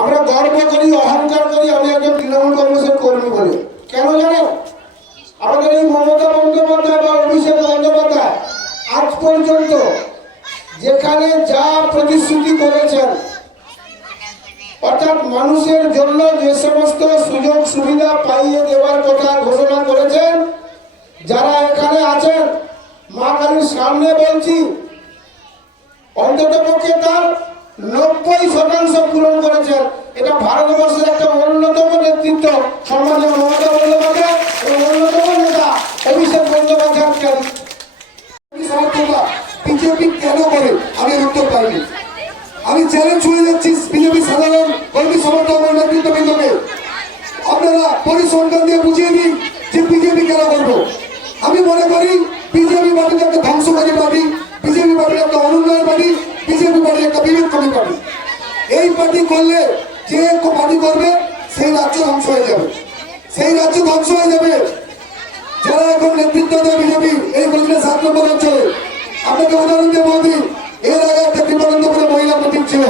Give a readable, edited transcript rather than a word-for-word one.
আমরা গর্ব করি, অহংকার করি আমি একজন তৃণমূল কংগ্রেসের কর্মী বলে। কেন জানেন? আমাদের এই মমতা বন্দ্যোপাধ্যায় বা অভিষেক বন্দ্যোপাধ্যায় আজ পর্যন্ত যেখানে যা প্রতিশ্রুতি করেছেন, অর্থাৎ মানুষের জন্য যে সমস্ত সুযোগ সুবিধা পাইয়ে দেওয়ার কথা ঘোষণা করেছেন, যারা এখানে আছেন মা কালীর সামনে বলছি, অন্তত পক্ষে তার 90% পূরণ করেছেন। এটা ভারতবর্ষের একটা অন্যতম নেতৃত্ব সম্মানীয় মমতা বন্দ্যোপাধ্যায় এবং অন্যতম নেতা অভিষেক বন্দ্যোপাধ্যায়। বিজেপি কেন করে আমি উত্তর পাইনি। আমি চ্যালেঞ্জ ছুড়ে যাচ্ছি বিজেপি সাধারণ কর্মী সমর্থক নেতৃত্ববৃন্দকে, আপনারা পরিসংখ্যান দিয়ে বুঝিয়ে দিন যে বিজেপি কেন করবো। আমি মনে করি বিজেপি পার্টি একটা ধ্বংসকারী পার্টি, বিজেপি পার্টি একটা অনুন্নয়ন পার্টি, বিজেপি পার্টি একটা বিভেদকারী পার্টি। এই পার্টি করলে যে পার্টি করবে সেই রাজ্য ধ্বংস হয়ে যাবে, সেই রাজ্য ধ্বংস হয়ে যাবে। যারা এখন নেতৃত্ব দেয় বিজেপি এই বলছে 7 নম্বর অঞ্চলে, আপনাকে উদাহরণ দিয়ে বলছি, এর আগে একটা কৃপানন্দপুরে মহিলা প্রতীক ছিল,